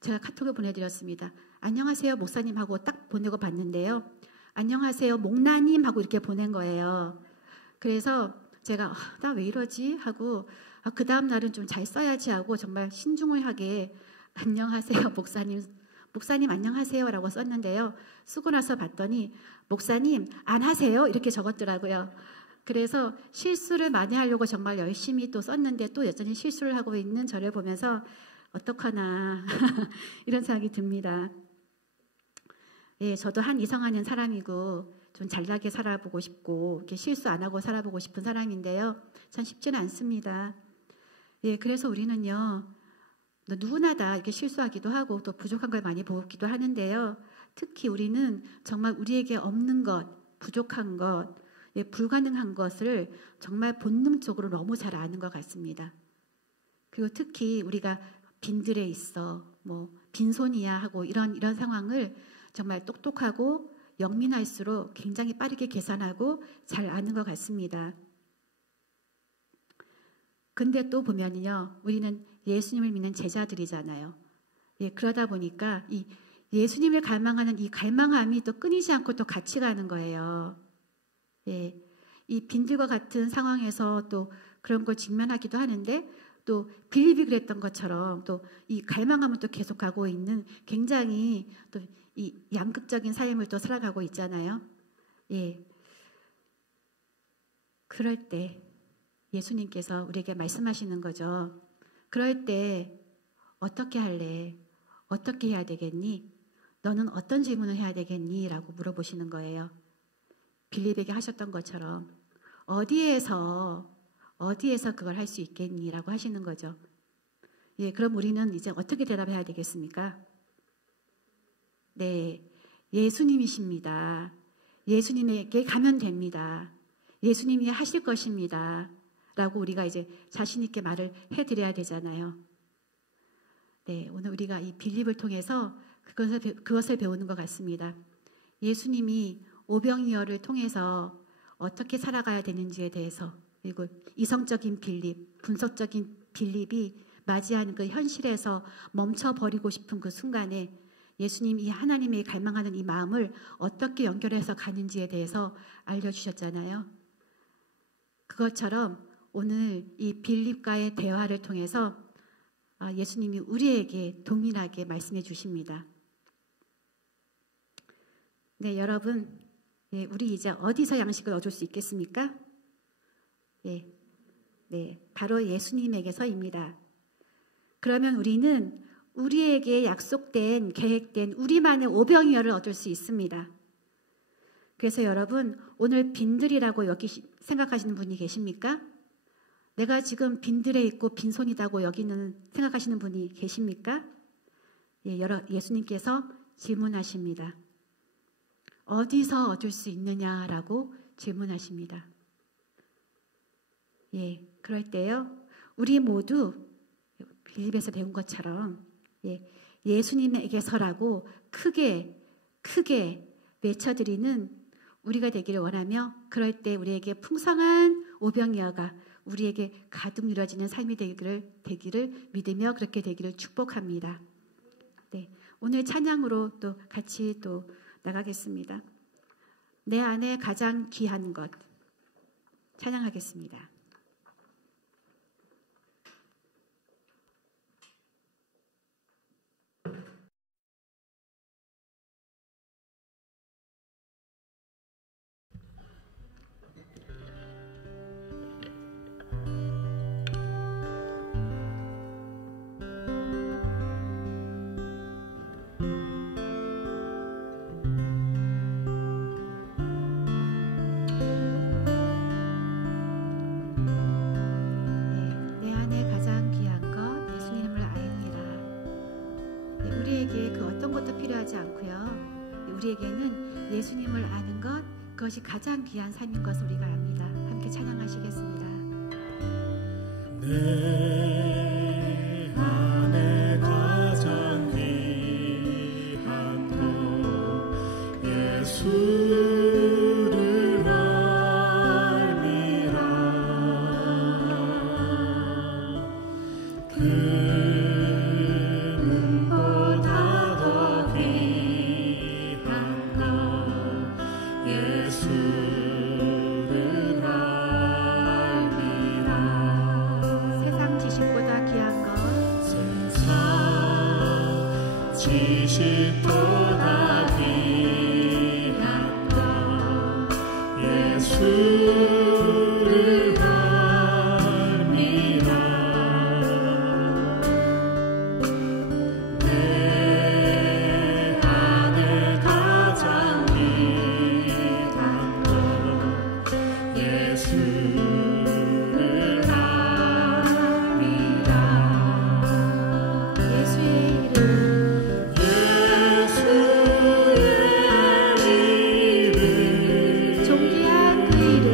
제가 카톡을 보내드렸습니다. 안녕하세요 목사님 하고 딱 보내고 봤는데요. 안녕하세요 목나님 하고 이렇게 보낸 거예요. 그래서 제가 나 왜 이러지 하고 그 다음 날은 좀 잘 써야지 하고 정말 신중을 하게 안녕하세요 목사님 안녕하세요 라고 썼는데요. 쓰고 나서 봤더니 목사님 안 하세요 이렇게 적었더라고요. 그래서 실수를 많이 하려고 정말 열심히 또 썼는데 또 여전히 실수를 하고 있는 저를 보면서 어떡하나 이런 생각이 듭니다. 예, 저도 한 이성하는 사람이고 좀 잘나게 살아보고 싶고 이렇게 실수 안 하고 살아보고 싶은 사람인데요. 참 쉽지는 않습니다. 예, 그래서 우리는요. 누구나 다 이렇게 실수하기도 하고 또 부족한 걸 많이 보기도 하는데요. 특히 우리는 정말 우리에게 없는 것, 부족한 것, 예, 불가능한 것을 정말 본능적으로 너무 잘 아는 것 같습니다. 그리고 특히 우리가 빈들에 있어, 빈손이야 하고 이런 상황을 정말 똑똑하고 영민할수록 굉장히 빠르게 계산하고 잘 아는 것 같습니다. 근데 또 보면요, 우리는 예수님을 믿는 제자들이잖아요. 예, 그러다 보니까 이 예수님을 갈망하는 이 갈망함이 또 끊이지 않고 또 같이 가는 거예요. 예, 이 빈들과 같은 상황에서 또 그런 걸 직면하기도 하는데 또 빌립이 그랬던 것처럼 또 이 갈망함을 또 계속하고 있는 굉장히 또 이 양극적인 삶을 또 살아가고 있잖아요. 예, 그럴 때 예수님께서 우리에게 말씀하시는 거죠. 그럴 때 어떻게 할래? 어떻게 해야 되겠니? 너는 어떤 질문을 해야 되겠니? 라고 물어보시는 거예요. 빌립에게 하셨던 것처럼 어디에서 그걸 할 수 있겠니? 라고 하시는 거죠. 예, 그럼 우리는 이제 어떻게 대답해야 되겠습니까? 네, 예수님이십니다. 예수님에게 가면 됩니다. 예수님이 하실 것입니다. 라고 우리가 이제 자신 있게 말을 해드려야 되잖아요. 네, 오늘 우리가 이 빌립을 통해서 그것을 배우는 것 같습니다. 예수님이 오병이어를 통해서 어떻게 살아가야 되는지에 대해서 그리고 이성적인 빌립, 분석적인 빌립이 맞이하는 그 현실에서 멈춰버리고 싶은 그 순간에 예수님 이 하나님의 갈망하는 이 마음을 어떻게 연결해서 가는지에 대해서 알려주셨잖아요. 그것처럼 오늘 이 빌립과의 대화를 통해서 예수님이 우리에게 동일하게 말씀해 주십니다. 네, 여러분, 예, 우리 이제 어디서 양식을 얻을 수 있겠습니까? 예, 네, 바로 예수님에게서입니다. 그러면 우리는 우리에게 약속된, 계획된 우리만의 오병이어를 얻을 수 있습니다. 그래서 여러분, 오늘 빈들이라고 생각하시는 분이 계십니까? 내가 지금 빈들에 있고 빈손이라고 생각하시는 분이 계십니까? 예, 예수님께서 질문하십니다. 어디서 얻을 수 있느냐라고 질문하십니다. 예, 그럴 때요, 우리 모두 빌립에서 배운 것처럼 예수님에게서라고 크게 외쳐드리는 우리가 되기를 원하며 그럴 때 우리에게 풍성한 오병이어가 우리에게 가득 누려지는 삶이 되기를 믿으며 그렇게 되기를 축복합니다. 네, 오늘 찬양으로 또 같이 또 나가겠습니다. 내 안에 가장 귀한 것 찬양하겠습니다. 우리에게는 예수님을 아는 것, 그것이 가장 귀한 삶인 것을 우리가 압니다. 함께 찬양하시겠습니다. 내 안에 가장 귀한 것 예수를 알미라. 금보다 더 귀한 것 예수를 알미라. 세상 지식보다 귀한 것, 세상 지식보다 귀한 것 예수를 알미라. 내 안에 가장 귀한 것 예수를 알미라. 예수의 이름, 존귀한 그 이름,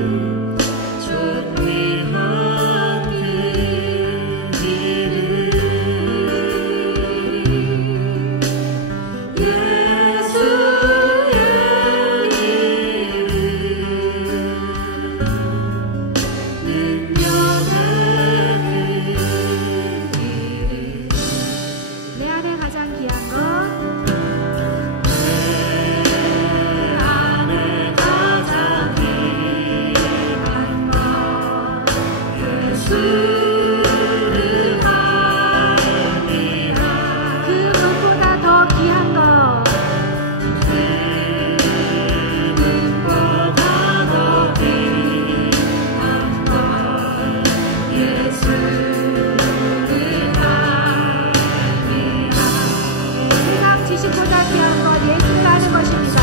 내 안에 가장 귀한 것, 그 무엇보다 더 귀한 것, 세상 지식보다 귀한 것 예수를 아는 것입니다.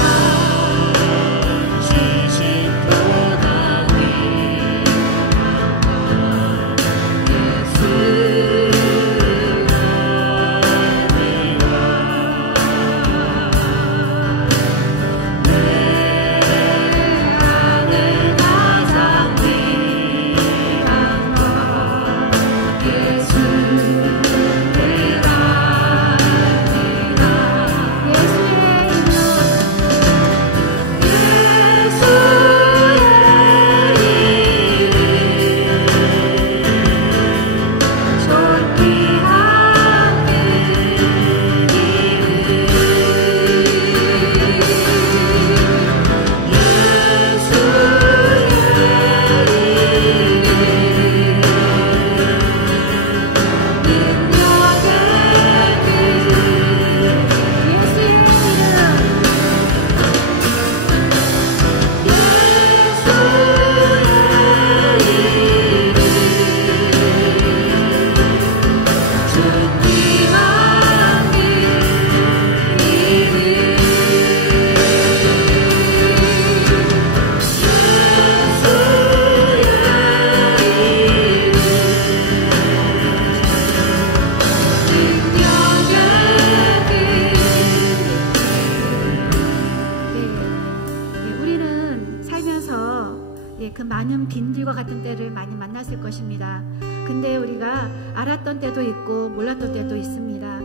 그 많은 빈들과 같은 때를 많이 만났을 것입니다. 근데 우리가 알았던 때도 있고 몰랐던 때도 있습니다.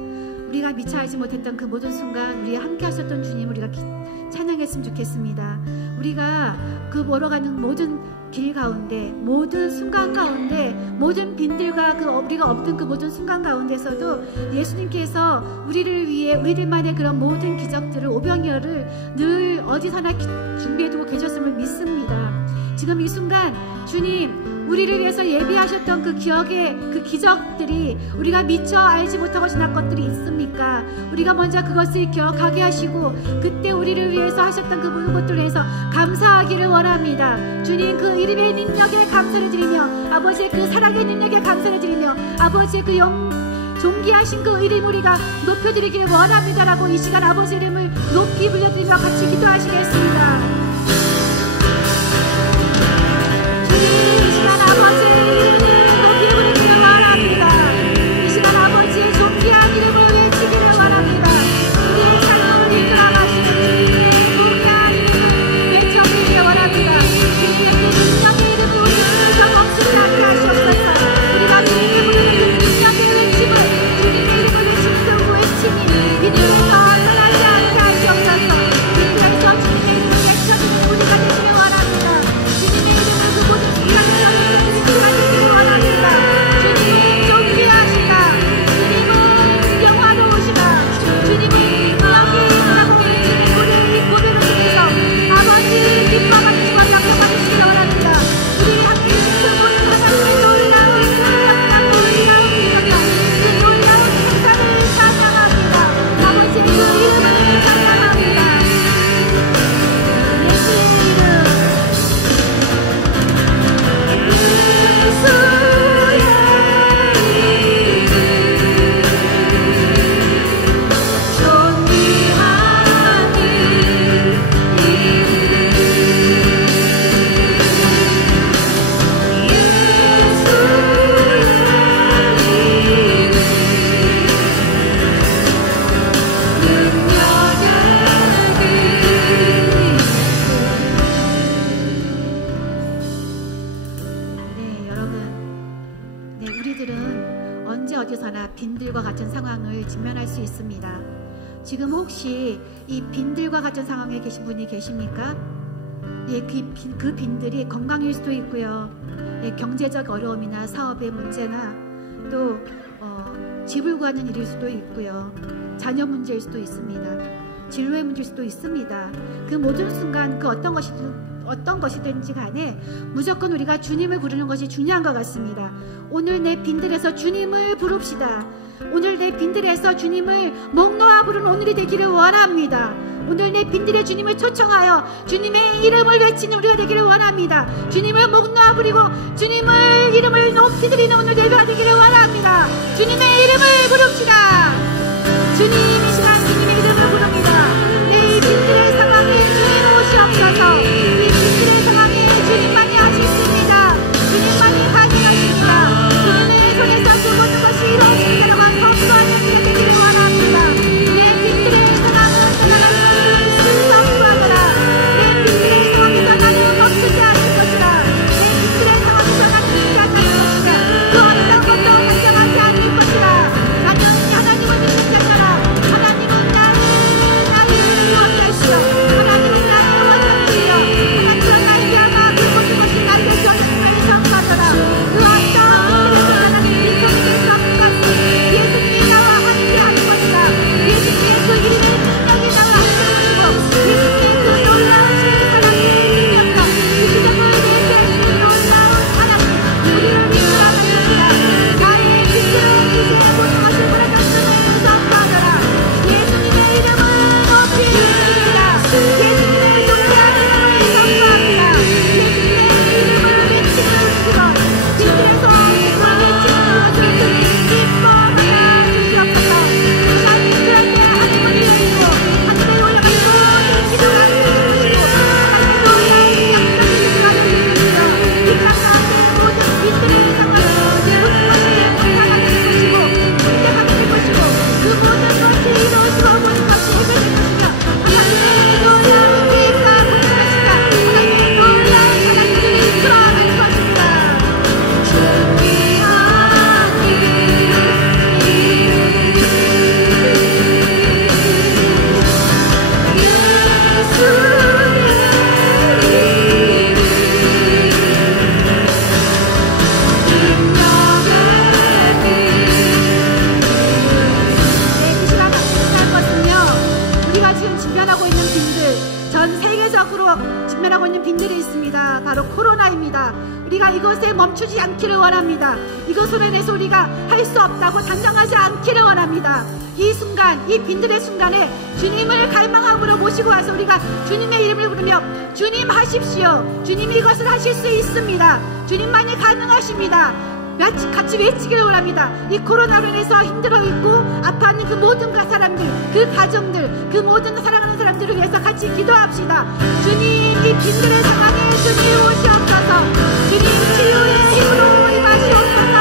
우리가 미처 알지 못했던 그 모든 순간 우리가 함께 하셨던 주님 우리가 찬양했으면 좋겠습니다. 우리가 그 멀어가는 모든 길 가운데, 모든 순간 가운데, 모든 빈들과 우리가 없던 그 모든 순간 가운데서도 예수님께서 우리를 위해 우리들만의 그런 모든 기적들을, 오병이어를 늘 어디서나 준비해두고 계셨음을 믿습니다. 지금 이 순간 주님 우리를 위해서 예비하셨던 그 기억의 그 기적들이 우리가 미처 알지 못하고 지난 것들이 있습니까? 우리가 먼저 그것을 기억하게 하시고 그때 우리를 위해서 하셨던 그 모든 것들을 위해서 감사하기를 원합니다. 주님 그 이름의 능력에 감사를 드리며 아버지의 그 사랑의 능력에 감사를 드리며 아버지의 그 존귀하신 그 이름 우리가 높여드리기를 원합니다라고 이 시간 아버지 이름을 높이 불러드리며 같이 기도하시겠습니다. 이 시간 아버지의 이름을 높이 부르기를 원합니다. 이 시간 아버지의 존귀한 이름을 외치기를 원합니다. 우리의 찬양을 이끌어가시는 주님의 존귀한 이름을 외쳐드리기를 원합니다. 우리들은 언제 어디서나 빈들과 같은 상황을 직면할 수 있습니다. 지금 혹시 이 빈들과 같은 상황에 계신 분이 계십니까? 예, 그 빈들이 건강일 수도 있고요. 예, 경제적 어려움이나 사업의 문제나 또 집을 구하는 일일 수도 있고요. 자녀 문제일 수도 있습니다. 진로의 문제일 수도 있습니다. 그 모든 순간 그 어떤 것이든지 간에 무조건 우리가 주님을 부르는 것이 중요한 것 같습니다. 오늘 내 빈들에서 주님을 부릅시다. 오늘 내 빈들에서 주님을 목 놓아 부르는 오늘이 되기를 원합니다. 오늘 내 빈들에 주님을 초청하여 주님의 이름을 외치는 우리가 되기를 원합니다. 주님을 목 놓아 부리고 주님을 이름을 높이 드리는 오늘 예배가 되기를 원합니다. 주님의 이름을 부릅시다. 주님, 이 시간 주님의 이름을 부릅니다. 내 빈들의 상황에 주님 오시옵소서. 이 빈들의 상황에 주님만이 하십니다. 주님만이 가능하십니다. 주님의 손에서 그 모든 것이 이루어지는 것을 선포하는 우리가 되기를 원합니다. 내 빈들의 상황은 하나님을 신성구하거라. 내 빈들의 상황에서 나는 멈추지 않을 것이라. 내 빈들의 상황에서 나는 멈추지 않을 것이라. 그 어떤 것도 당장하지 않을 것이라. 나는 하나님을 믿는 자라. 하나님은 나를 구원하시오. 하나님은 나를 원하시오. 하나님은 나에게 아마 그 모든 것이 나에게 주어진다를 선포하더라. 그 어떤 빈들에서 나는 빈통이 될 수 없는 것은 예수님이 나와 함께 하는 것이다. 예수님의 그 이름의 능력이 나와 함께 하시고 예수님의 그 놀라운 사랑의 능력과 이 기적을 내세우시는 놀라운 하나님 우리를 이끌어가는 것이다. 나의 빈들은 이제 모든 것이 무너졌음을 선포하더라. 예수님의 이름을 높이 드립니다. 예수님의 존귀한 이름을 선포합니다. 예수님의 이름을 외치는 직원 빈들에서 이름을 외치는 그것들을 기뻐하여 주시옵소서. 시간 빈들한테 하나님을 이루시고 하늘에 올라가시고 모든 기도가 주시고 하나님 놀라운 약속을 주시고 이 땅 가운데 모든 빈들의 상황을 모든 것을 건강하게 해주시고 인정하게 해주시고 그 모든 것이 이루어지고 모든 것이 해결될 것이며 하나님의 놀라운 기가 공평하시다. 하나님의 놀라운 하나님들이 이끌어가는 것입니다. 이 시간 같이 생각할 것은요, 우리가 지금 직면하고 있는 빈들, 전 세계적으로 직면하고 있는 빈들이 있습니다. 바로 코로나입니다. 우리가 이것에 멈추지 않기를 원합니다. 이것으로 인해서 우리가 할 수 없다고 단정하지 않기를 원합니다. 이 순간, 이 빈들의 순간에 주님을 갈망함으로 모시고 와서 우리가 주님의 이름을 부르며 주님 하십시오. 주님이 이것을 하실 수 있습니다. 주님만이 가능하십니다. 같이 외치기를 원합니다. 이 코로나로 인해서 힘들어 있고 아파하는 그 모든 사람들, 그 가정들, 그 모든 사랑하는 사람들을 위해서 같이 기도합시다. 주님, 이 빈들의 상황에 주님 오시옵소서. 주님 치유의 힘으로 임하시옵소서.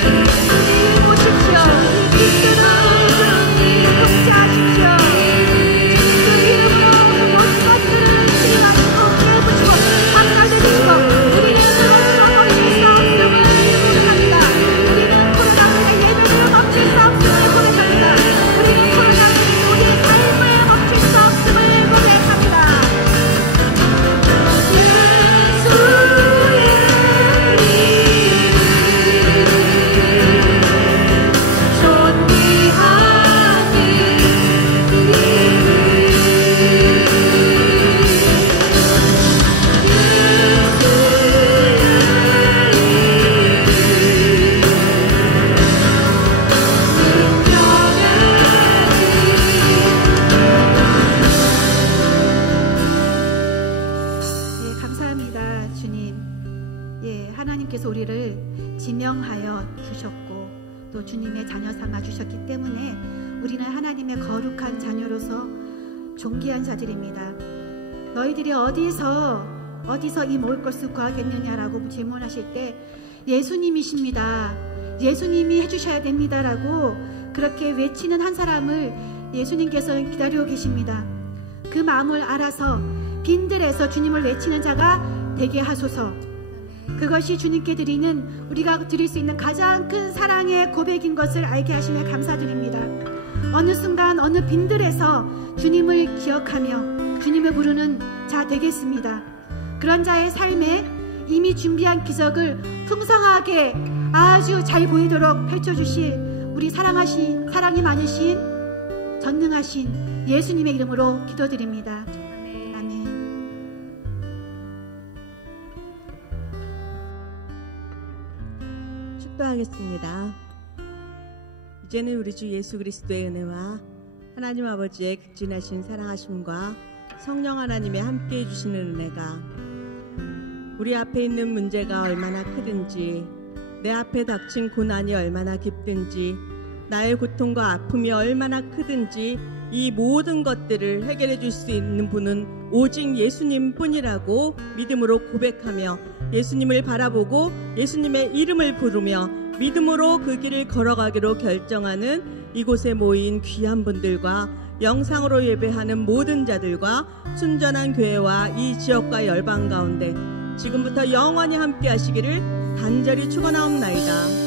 주님 오십시오. 이 빈들을 주님 통치하십시오. 주님 그 이름으로 모든 것들을 치유하시고 깨부시고 강하게 주시고 우리는 코로나로 인해서 없음을 고백합니다. 우리는 코로나로 인해 예배를 멈출 수 없음을 고백합니다. 우리는 코로나로 인해 우리의 삶을 멈출 수 없음을 고백합니다. 하나님께서 우리를 지명하여 주셨고 또 주님의 자녀 삼아 주셨기 때문에 우리는 하나님의 거룩한 자녀로서 존귀한 자들입니다. 너희들이 어디서 이 먹을 것을 구하겠느냐라고 질문하실 때 예수님이십니다. 예수님이 해주셔야 됩니다라고 그렇게 외치는 한 사람을 예수님께서 기다리고 계십니다. 그 마음을 알아서 빈들에서 주님을 외치는 자가 되게 하소서. 그것이 주님께 드리는, 우리가 드릴 수 있는 가장 큰 사랑의 고백인 것을 알게 하시며 감사드립니다. 어느 순간 어느 빈들에서 주님을 기억하며 주님을 부르는 자 되겠습니다. 그런 자의 삶에 이미 준비한 기적을 풍성하게 아주 잘 보이도록 펼쳐주실 우리 사랑이 많으신 전능하신 예수님의 이름으로 기도드립니다. 아멘. 축도하겠습니다. 이제는 우리 주 예수 그리스도의 은혜와 하나님 아버지의 극진하신 사랑하심과 성령 하나님의 함께해 주시는 은혜가 우리 앞에 있는 문제가 얼마나 크든지, 내 앞에 닥친 고난이 얼마나 깊든지, 나의 고통과 아픔이 얼마나 크든지 이 모든 것들을 해결해 줄 수 있는 분은 오직 예수님 뿐이라고 믿음으로 고백하며 예수님을 바라보고 예수님의 이름을 부르며 믿음으로 그 길을 걸어가기로 결정하는 이곳에 모인 귀한 분들과 영상으로 예배하는 모든 자들과 순전한 교회와 이 지역과 열방 가운데 지금부터 영원히 함께 하시기를 간절히 축원하옵나이다.